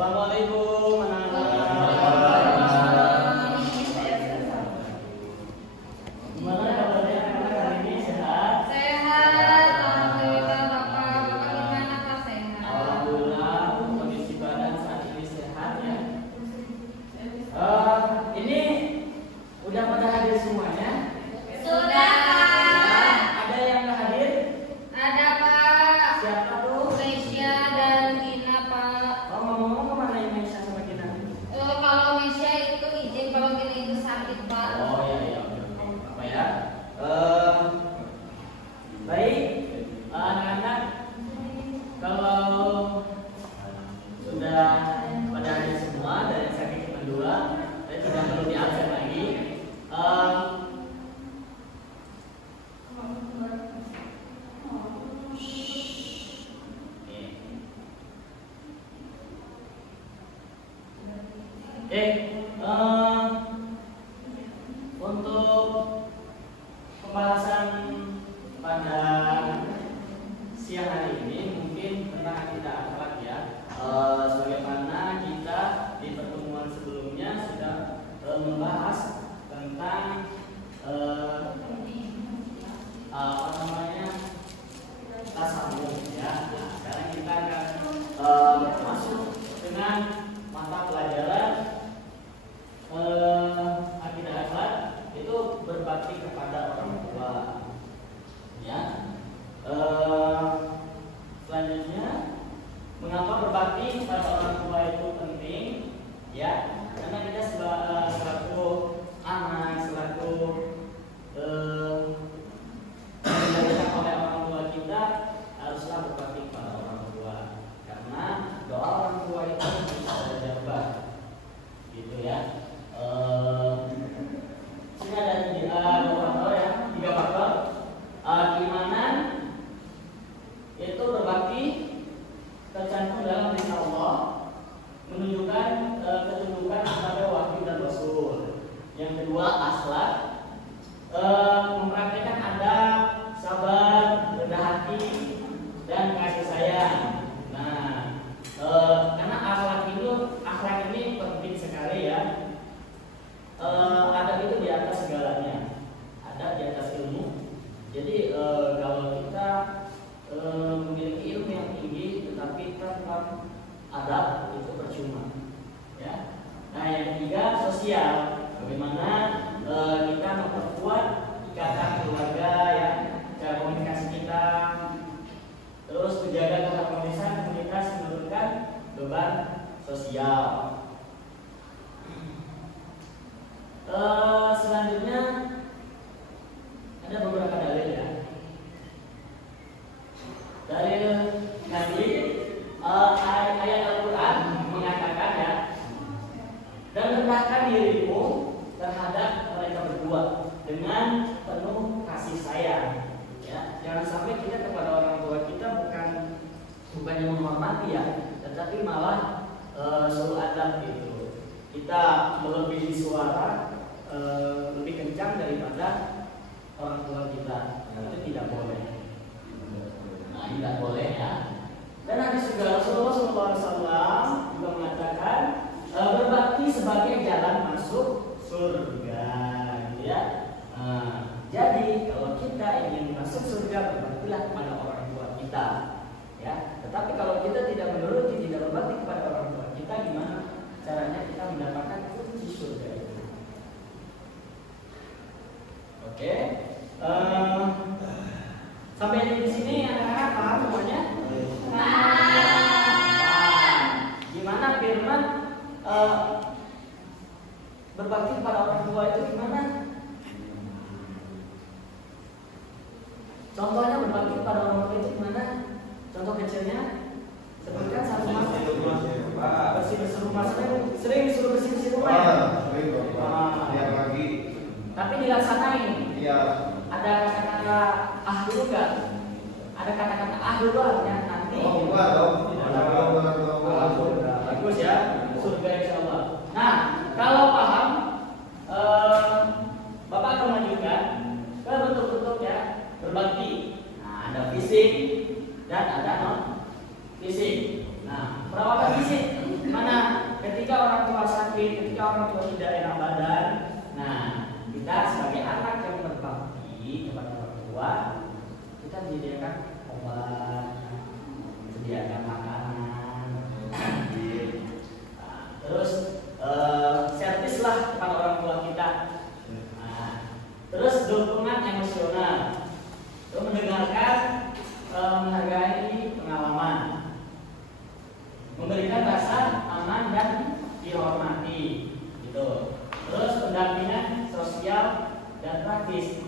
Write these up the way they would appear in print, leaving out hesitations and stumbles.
Assalamualaikum anak-anak. Gimana kabarnya anak-anak hari ini, sehat? Sehat, alhamdulillah Bapak. Bapak gimana Pak, sehat? Alhamdulillah, kondisi badan saat ini sehat ya. Ini udah pada hadir semuanya? Sudah. Ada yang nggak hadir? Ada Pak. Siapa tuh? Mesya dan Gina Pak. Oh, ngomong-ngomong kemana yang Mesya sama Gina? Kalau Mesya itu izin, kalau Gina itu sakit Pak. Oh iya, apa ya? Baik, anak-anak, kalau sudah pada hadir semua dan yang sakit cuma 2, saya tidak perlu diabsen lagi. Untuk pembahasan pada siang hari ini mungkin tentang akidah akhlak ya. Sebagaimana kita di pertemuan sebelumnya sudah membahas tentang apa namanya tasawuf ya. Nah, sekarang kita akan masuk dengan mata pelajaran akidah akhlak, itu berbakti kepada orang tua ya. Selanjutnya, mengapa berbakti kepada orang tua itu penting ya? Karena kita selaku anak, selaku dilakukan oleh orang tua kita, haruslah berbakti kepada orang tua, karena doa orang tua itu bisa terjabah gitu ya. Sini ada 3 faktor ya, 3 faktor keimanan itu berbakti tercantum dalam perintah Allah, menunjukkan ketundukan kepada wahyu dan rasul. Yang kedua, akhlak, mempraktikkan adab, sabar, rendah hati, dan kasih sayang. Nah, karena akhlak ini penting sekali ya. Adab itu di atas segalanya, adab di atas ilmu. Jadi kalau kita memiliki ilmu yang tinggi tetapi tanpa adab, itu percuma ya. Nah, yang ketiga, sosial. Bagaimana kita memperkuat ikatan keluarga ya, cara komunikasi kita, terus menjaga keharmonisan komunitas, menurunkan beban sosial. Selanjutnya ada beberapa dalil ya. Dalil nanti ayat Al-Quran mengatakan ya, dan rendahkan dirimu terhadap mereka berdua dengan penuh kasih sayang ya. Jangan sampai kita kepada orang tua kita bukannya menghormati ya, tetapi malah suruh adab gitu. Kita melebihi suara lebih kencang daripada orang tua kita. Itu tidak boleh. Nah, tidak boleh ya. Dan hadis juga Rasulullah SAW juga mengatakan berbakti sebagai jalan masuk surga, gitu ya. Jadi kalau kita ingin masuk surga, berbaktilah kepada orang tua kita, ya. Tetapi kalau kita tidak menuruti, tidak berbakti kepada orang tua kita, gimana caranya kita mendapatkan kunci surga itu? Oke. Sampai di sini anak-anak paham semuanya? Gimana firman berbakti kepada orang tua itu gimana? Contohnya berbakti kepada orang tua itu gimana? Contoh kecilnya, sebutkan satu mas. Bersih rumah, sering disuruh bersih rumah ya? Tiap pagi. Tapi dilaksanain. Iya. Ada kata-kata dulu nggak? Ada kata-kata dulu artinya nanti. Oh, enggak dong. Bagus ya, surga insya Allah. Nah, kalau paham, Bapak akan lanjutkan ke bentuk-bentuk ya berbakti. Nah, ada fisik dan ada non fisik. Nah, perawatan fisik mana menyediakan obat, menyediakan makanan, terus servis lah kepada orang tua kita. Terus dukungan emosional, terus mendengarkan, menghargai pengalaman, memberikan rasa aman dan dihormati, gitu. Terus pendampingan sosial dan praktis,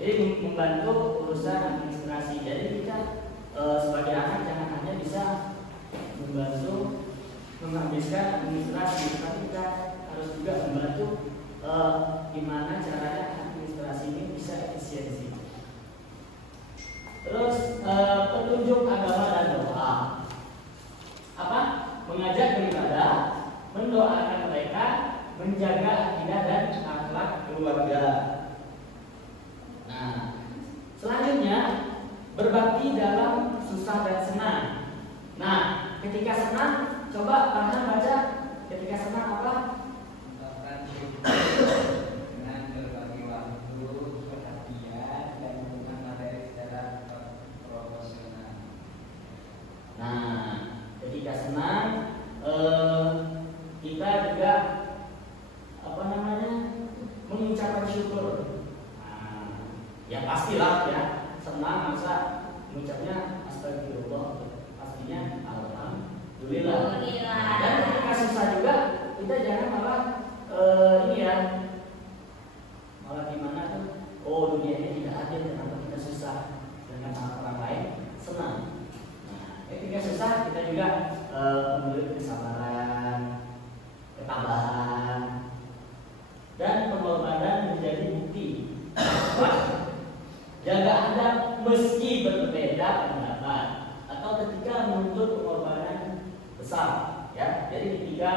jadi membantu urusan administrasi. Jadi kita sebagai anak jangan hanya bisa membantu menghabiskan administrasi, tapi kita harus juga membantu gimana caranya administrasi ini bisa efisiensi. Terus petunjuk agama dan doa, apa? Mengajak beribadah, mendoakan mereka, menjaga akidah dan akhlak keluarga. Nah, selanjutnya berbakti dalam susah dan senang. Nah, ketika senang, coba Farhan baca. Ketika senang apa? Dengan berbagi waktu, perhatian, dan dukungan materi secara proporsional. Nah, ketika senang, kita juga apa namanya, mengucapkan syukur. Nah, ya pastilah ya, senang masa mengucapnya astagfirullah, pastinya alhamdulillah. Dan ketika susah juga, kita jangan malah ini ya, malah gimana tuh, oh dunia ini tidak adil, kenapa kita susah dengan orang lain senang. Nah, ketika susah kita juga memiliki kesabaran, ketabahan, dan pengorbanan menjadi bukti. Jaga adab meski berbeda pendapat atau ketika menuntut pengorbanan besar, ya. Jadi ketika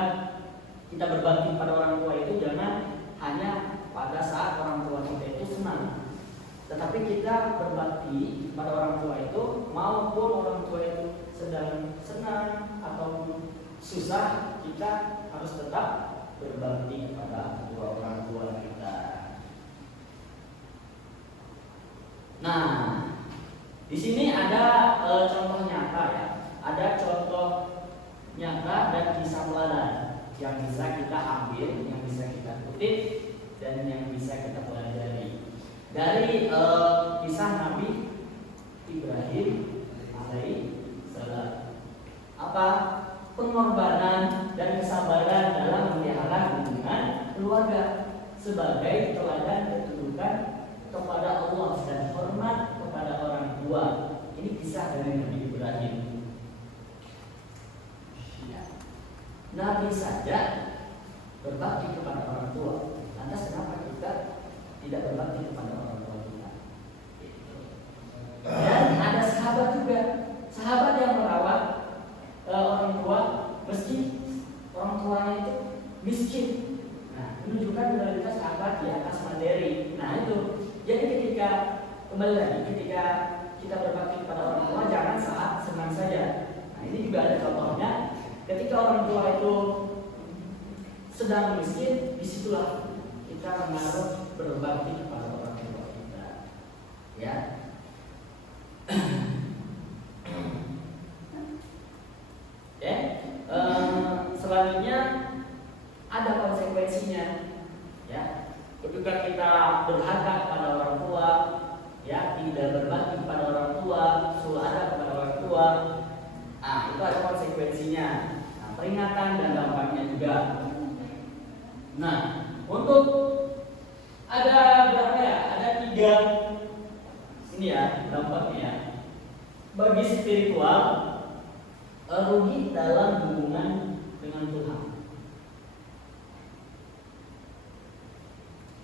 kita berbakti pada orang tua itu jangan hanya pada saat orang tua kita itu senang, tetapi kita berbakti pada orang tua itu maupun orang tua itu sedang senang atau susah, kita harus tetap berbakti kepada kedua orang tua kita. Nah, di sini ada contoh nyata ya, ada contoh nyata dan kisah teladan yang bisa kita ambil, yang bisa kita kutip, dan yang bisa kita pelajari dari kisah Nabi Ibrahim alaihissalam. Apa? Pengorbanan dan kesabaran dalam memelihara hubungan keluarga sebagai teladan ketundukan kepada Allah dan hormat kepada orang tua. Ini kisah dari Nabi Ibrahim. Nabi saja berbakti kepada orang tua. Lantas kenapa kita tidak berbakti kepada orang tua kita? Dan ada sahabat juga, sahabat yang merawat orang tua meski orang tuanya itu miskin. Nah, menunjukkan realitas sahabat di atas materi. Nah itu. Jadi ketika kembali lagi, ketika kita berbakti kepada orang tua jangan saat senang saja. Nah ini juga ada contohnya. Ketika orang tua itu sedang miskin, disitulah kita menaruh berbakti kepada orang tua kita. Ya. Selanjutnya ada konsekuensinya. Ya. Ketika kita durhaka kepada orang tua, ya, tidak berbakti kepada orang tua, suul adab kepada orang tua, itu ada konsekuensinya. Peringatan dan dampaknya juga. Nah, untuk ada berapa ya? Ada 3 ini ya dampaknya. Bagi spiritual, rugi dalam hubungan dengan Tuhan.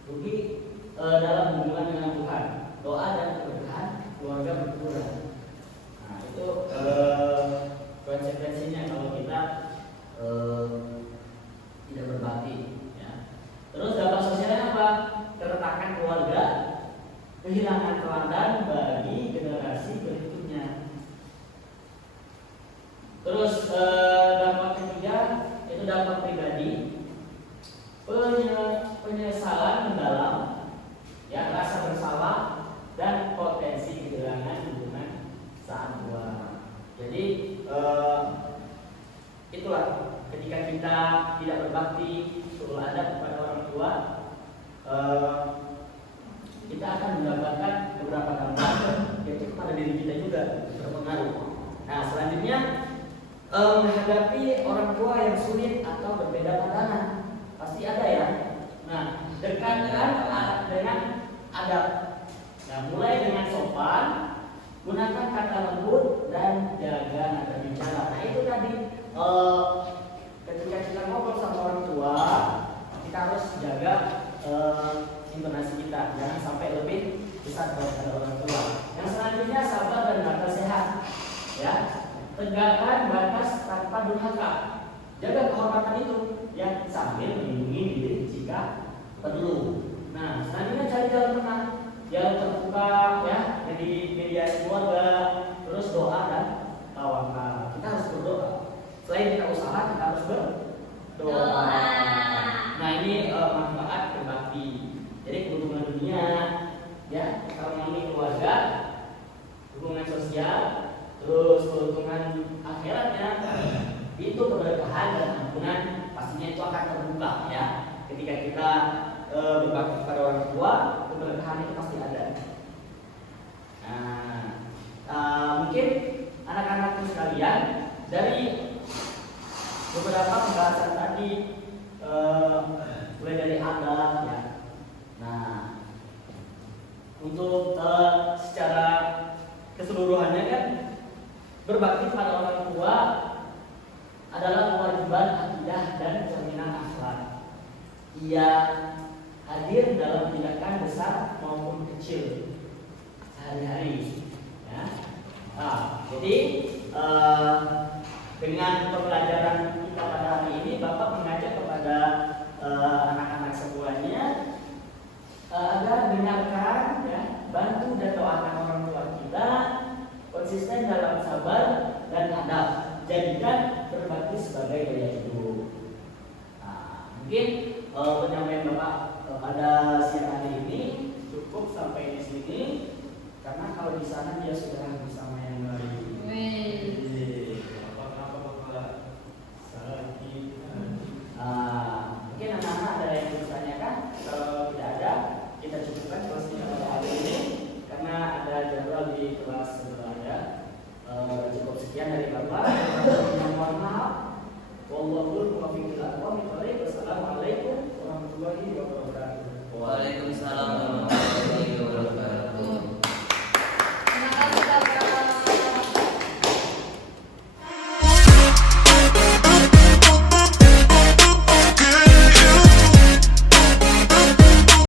Rugi dalam hubungan dengan Tuhan. Doa dan keberkahan keluarga berkurang. Nah, itu konsekuensinya kalau kita tidak berbakti, ya. Terus dampak sosialnya apa? Keretakan keluarga, kehilangan teladan bagi generasi berikutnya. Terus dampak ketiga itu dampak pribadi, penyesalan mendalam, ya, rasa bersalah dan potensi kehilangan itulah ketika kita tidak berbakti sul adab kepada orang tua, kita akan mendapatkan beberapa dampak yaitu kepada diri kita juga berpengaruh. Nah, selanjutnya menghadapi orang tua yang sulit atau berbeda pandangan pasti ada ya. Nah, dekatkan dengan adab. Nah, mulai dengan sopan, gunakan kata lembut dan jaga nada bicara. Nah, itu tadi ketika kita ngobrol sama orang tua, kita harus jaga intonasi kita, jangan sampai lebih besar daripada orang tua. Yang selanjutnya sabar dan batas sehat, ya. Tegakkan batas tanpa durhaka. Jaga kehormatan itu, ya, sambil melindungi diri jika perlu. Nah, selanjutnya cari jalan tengah, jalan terbuka, ya, jadi mediasi keluarga, terus doa dan tawakal. Kita harus berdoa. Selain kita usaha, kita harus berdoa. Nah, ini manfaat berbakti. Jadi keuntungan dunia, ya, harmoni keluarga, hubungan sosial, terus keuntungan akhiratnya, itu keberkahan dan ampunan pastinya itu akan terbuka, ya. Ketika kita berbakti kepada orang tua, keberkahan itu pasti ada. Nah, mungkin anak-anakku sekalian, dari beberapa pembahasan tadi, mulai dari adab, ya. Nah, untuk secara keseluruhannya kan berbakti pada orang tua adalah kewajiban akidah dan cerminan akhlak. Ia hadir dalam tindakan besar maupun kecil sehari-hari, ya. Nah, jadi dengan pembelajaran kita pada hari ini, Bapak mengajak kepada anak-anak semuanya agar dengarkan, ya, bantu dan doakan orang tua kita, konsisten dalam sabar dan adab, jadikan berbakti sebagai gaya hidup. Nah, mungkin penyampaian Bapak pada siang hari ini cukup sampai di sini, karena kalau di sana dia sudah bersama yang lain. Mungkin anak-anak ada yang bertanyakan. Kalau tidak ada, kita cukupkan kelasnya pada hari ini karena ada jadwal di kelas sebelah. Cukup sekian dari Bapak. Mohon maaf. Wallahul muwaffiq ila aqwamit thoriq. Wassalamualaikum warahmatullahi wabarakatuh. Waalaikumsalam.